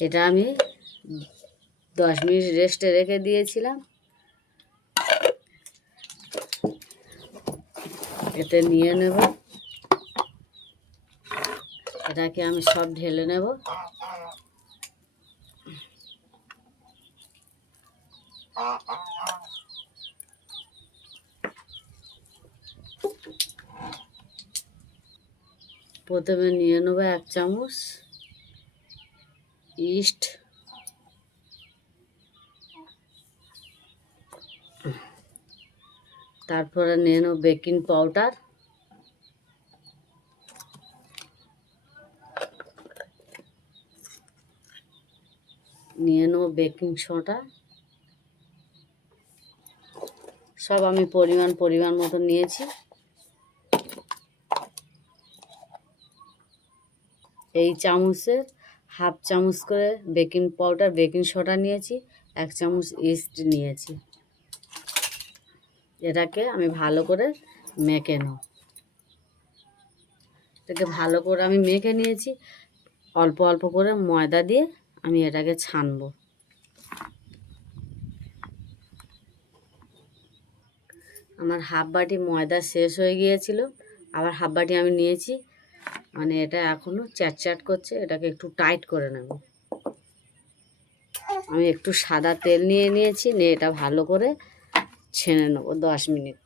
এটা আমি 10 মিনিট রেস্টে রেখে দিয়েছিলাম। এতে নিয়ে নেব, এটাকে আমি সব ঢেলে নেব। প্রথমে নিয়ে নেব 1 চামচ ইস্ট, তারপরে নিয়ে নেব বেকিং পাউডার, নিয়ে নেব বেকিং সোডা। সব আমি পরিমাণ মতো নিয়েছি। এই চামচের 1/2 চামচ করে বেকিং পাউডার বেকিং সোডা নিয়েছি, 1 চামচ ইস্ট নিয়েছি। এটাকে আমি ভালো করে মেখে নেব। এটাকে ভালো করে আমি মেখে নিয়েছি। অল্প অল্প করে ময়দা দিয়ে আমি এটাকে ছানবো। আমার 1/2 বাটি ময়দা শেষ হয়ে গিয়েছিল, আবার 1/2 বাটি আমি নিয়েছি। মানে এটা এখনও চ্যাট করছে, এটাকে একটু টাইট করে নেব। আমি একটু সাদা তেল নিয়েছি, নিয়ে এটা ভালো করে ছেনে নেব 10 মিনিট।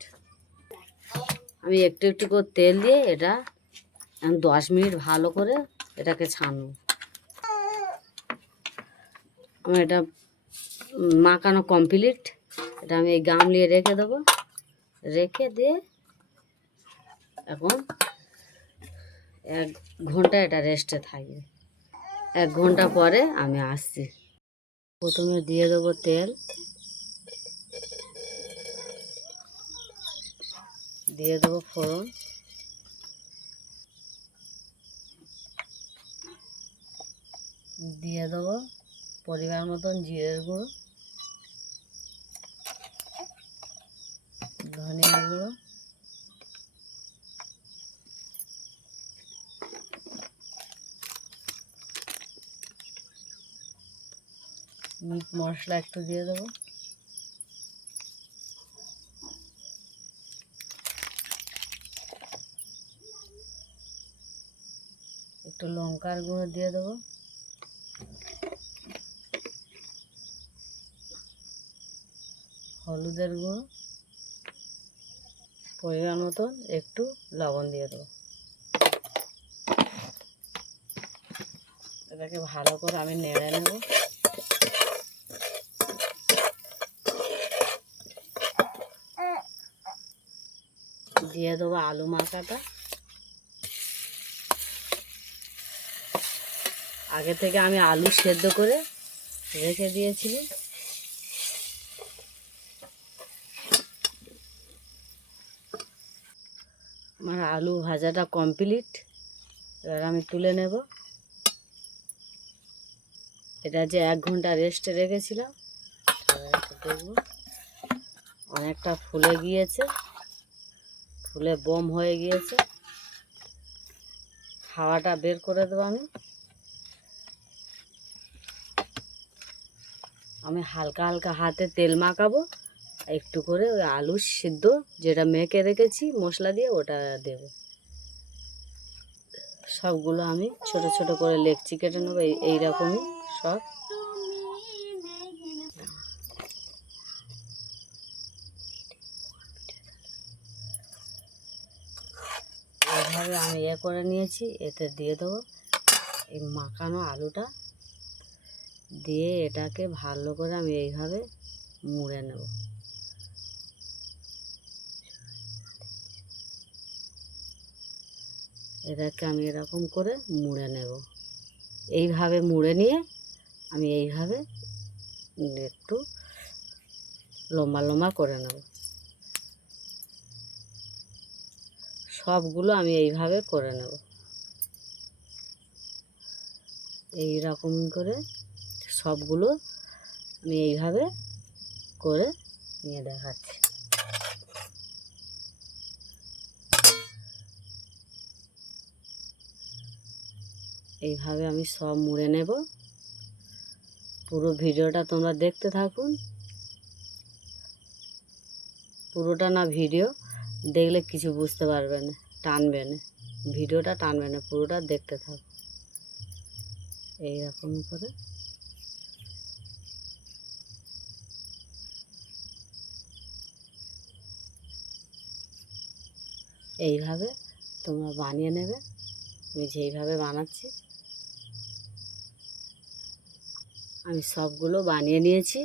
আমি একটু একটু করে তেল দিয়ে এটা 10 মিনিট ভালো করে এটাকে ছানব। আমার এটা মাখানো কমপ্লিট। এটা আমি এই গামলিয়ে রেখে দেবো। রেখে দিয়ে এখন 1 ঘন্টা এটা রেস্টে থাকবে। 1 ঘন্টা পরে আমি আসছি। প্রথমে দিয়ে দেবো তেল, দিয়ে দেবো ফোড়ন, দিয়ে দেবো পরিমাণ মতন জিরের গুঁড়ো, ধনিয়ার গুঁড়ো, মিট মশলা একটু দিয়ে দেবো, একটু লঙ্কার গুঁড়ো দিয়ে দেবো, হলুদের গুঁড়ো, পরিমাণ মতন একটু লবণ দিয়ে দেবো। এটাকে ভালো করে আমি নেড়ে নেব। দিয়ে দেবো আলু মাখাটা। আগে থেকে আমি আলু সেদ্ধ করে রেখে দিয়েছিলাম। আমার আলু ভাজাটা কমপ্লিট। এবার আমি তুলে নেব। এটা যে 1 ঘন্টা রেস্টে রেখেছিলাম, দেখব অনেকটা ফুলে গিয়েছে, ফুলে বোম হয়ে গিয়েছে। হাওয়াটা বের করে দেবো। আমি হালকা হালকা হাতে তেল মাখাবো, একটু করে ওই আলু সিদ্ধ যেটা মেখে রেখেছি মশলা দিয়ে ওটা দেব। সবগুলো আমি ছোট ছোট করে লেচি কেটে নেবো, এইরকমই সব। এইভাবে আমি করে নিয়েছি। এতে দিয়ে দেবো এই মাখানো আলুটা, দিয়ে এটাকে ভালো করে আমি এইভাবে মুড়ে নেব। এটাকে আমি এরকম করে মুড়ে নেব। এইভাবে মুড়ে নিয়ে আমি এইভাবে একটু লম্বা লম্বা করে নেব। সবগুলো আমি এইভাবে করে নেব। এই রকম করে সবগুলো আমি এইভাবে করে নিয়ে দেখাচ্ছি। এইভাবে আমি সব মুড়ে নেব। পুরো ভিডিওটা তোমরা দেখতে থাকুন। পুরোটা না ভিডিও দেখলে কিছু বুঝতে পারবে না, টানবে না, ভিডিওটা টানবে না, পুরোটা দেখতে থাকো। এইরকম করে এইভাবে তোমরা বানিয়ে নেবে। আমি যেইভাবে বানাচ্ছি আমি সবগুলো বানিয়ে নিয়েছি।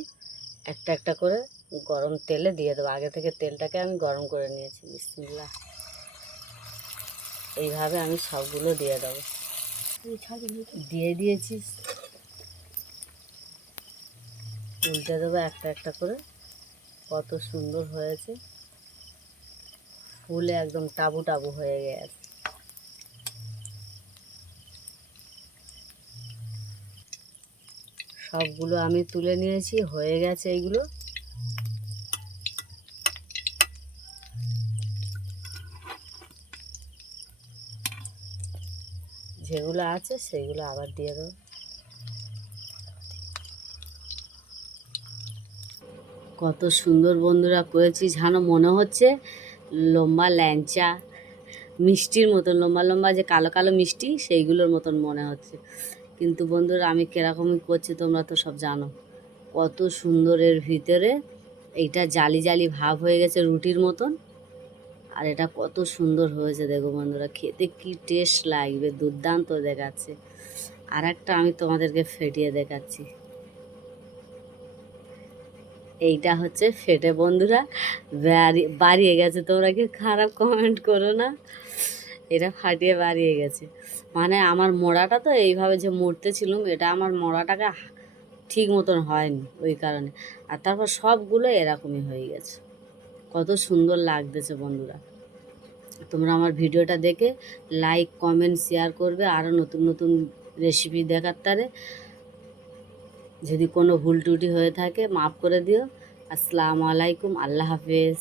একটা একটা করে গরম তেলে দিয়ে দেবো। আগে থেকে তেলটাকে আমি গরম করে নিয়েছি। বিসমিল্লাহ। এইভাবে আমি সবগুলো দিয়ে দেবো। দিয়ে দিয়েছি, উল্টে দেবো একটা একটা করে। কত সুন্দর হয়েছে, ফুলে একদম টাবু টাবু হয়ে গেছে। সবগুলো আমি তুলে নিয়েছি, হয়ে গেছে এইগুলো। যেগুলো আছে সেগুলো আবার দিয়ে দেবো। কত সুন্দর বন্ধুরা করেছি, যেন মনে হচ্ছে লম্বা ল্যাংচা মিষ্টির মতন, লম্বা লম্বা যে কালো কালো মিষ্টি সেইগুলোর মতন মনে হচ্ছে। কিন্তু বন্ধুরা আমি কীরকমই করছি তোমরা তো সব জানো। কত সুন্দর, এর ভিতরে এইটা জালি জালি ভাব হয়ে গেছে রুটির মতন। আর এটা কত সুন্দর হয়েছে দেখো বন্ধুরা, খেতে কি টেস্ট লাগবে, দুর্দান্ত দেখাচ্ছে। আর একটা আমি তোমাদেরকে ফেটিয়ে দেখাচ্ছি। এইটা হচ্ছে ফেটে বন্ধুরা বাড়িয়ে গেছে। তোমরা কি খারাপ কমেন্ট করো না, এটা ফাটিয়ে বাড়িয়ে গেছে। মানে আমার মোড়াটা তো এইভাবে যে মুড়তে ছিলাম, এটা আমার মোড়াটাকে ঠিক মতন হয়নি ওই কারণে। আর তারপর সবগুলো এরকমই হয়ে গেছে। কত সুন্দর লাগতেছে বন্ধুরা। তোমরা আমার ভিডিওটা দেখে লাইক কমেন্ট শেয়ার করবে, আরও নতুন নতুন রেসিপি দেখার তারে। যদি কোনো ভুল ত্রুটি হয়ে থাকে মাফ করে দিও। আসসালামু আলাইকুম, আল্লাহ হাফেজ।